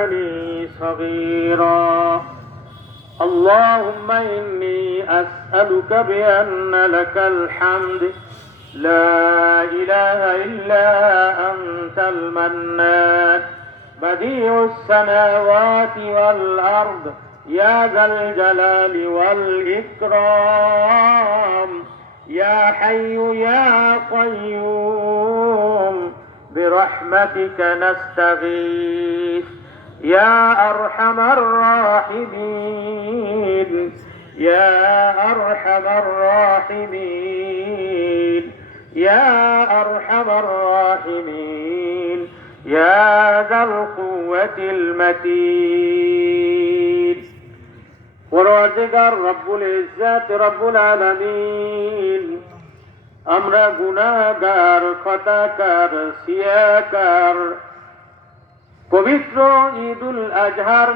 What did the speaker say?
لي صغيرا. اللهم إني أسألك بأن لك الحمد لا إله إلا أنت المنان بديع السماوات والأرض يا ذا الجلال والإكرام يا حي يا قيوم برحمتك نستغيث يا أرحم الراحمين يا أرحم الراحمين يا أرحم الراحمين يا ذا القوة المتين পরওয়ারদিগার রব্বুল ইজ্জত রব্বুল আলামিন আমরা গুনাহগার খতাকার সিয়াকার পবিত্র ঈদুল আজহার